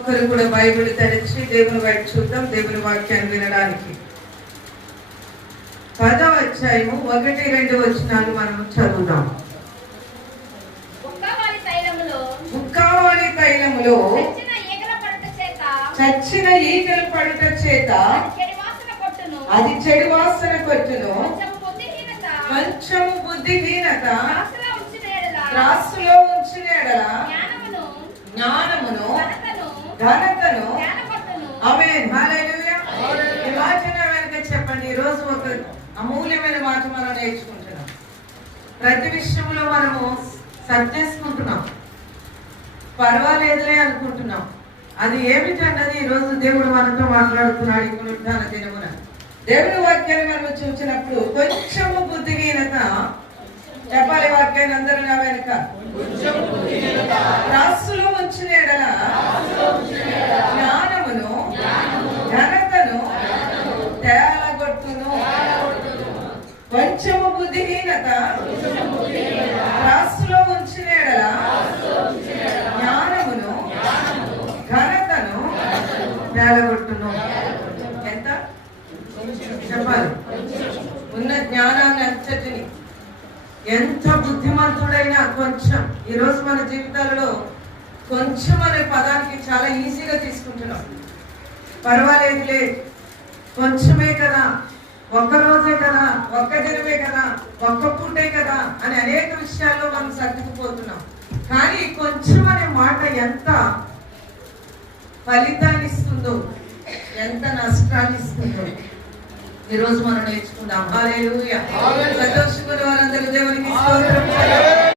ఒక్కరు కూడా బైబిల్ తెరిచి దేవుని వైపు చూద్దాం దేవుని వాక్యాన్ని వినడానికి. పదవ అధ్యాయము ఒకటి రెండు వచనాలు మనం చదువుదాం. ఒక్కవారి తైలములో చచ్చిన ఈగల పడట చేత అది చెడు వాసన కొట్టును. కొంచెం బుద్ధిహీనత. కొంచెము త్రాసులో ఉంచిన జ్ఞానమును. ఘనతను ఈ వెనక చెప్పండి. ఈ రోజు ఒక అమూల్యమైన మాట మనం నేర్చుకుంటున్నాం. ప్రతి విషయంలో మనము సర్దేసుకుంటున్నాం. పర్వాలేదులే అనుకుంటున్నాం. అది ఏమిటన్నది ఈ రోజు దేవుడు మనతో మాట్లాడుతున్నాడు ఈ పునరుద్ధాన దినమున. దేవుని వాక్యాన్ని మనం చూసినప్పుడు కొంచెము బుద్ధిహీనత. చెప్పాలి వాక్యాన్ని అందరూ నా వెనుక రాసులో ఉంచిన ఎడల జ్ఞానమును ఘనతను తేలగొట్టును కొంచెము బుద్ధిహీనత రాసులో ఉంచిన జ్ఞానమును ఘనతను తేలగొట్టును ఎంత? చెప్పాలి. ఉన్న జ్ఞానాన్ని అంతటిని. ఎంత బుద్ధిమంతుడైనా కొంచెం ఈరోజు మన జీవితాలలో కొంచెం అనే పదానికి చాలా ఈజీగా తీసుకుంటున్నాం. పర్వాలేదులే కొంచెమే కదా. ఒక్క రోజే కదా. ఒక్క దినమే కదా. ఒక్క పూటే కదా అని అనేక విషయాల్లో మనం సర్దుకుపోతున్నాం. కానీ కొంచెం అనే మాట ఎంత ఫలితాన్ని ఇస్తుందో ఎంత నష్టాన్ని ఇస్తుందో ఈ రోజు మనం నేర్చుకుందాం. సంతోషకులు వారందరూ దేవునికి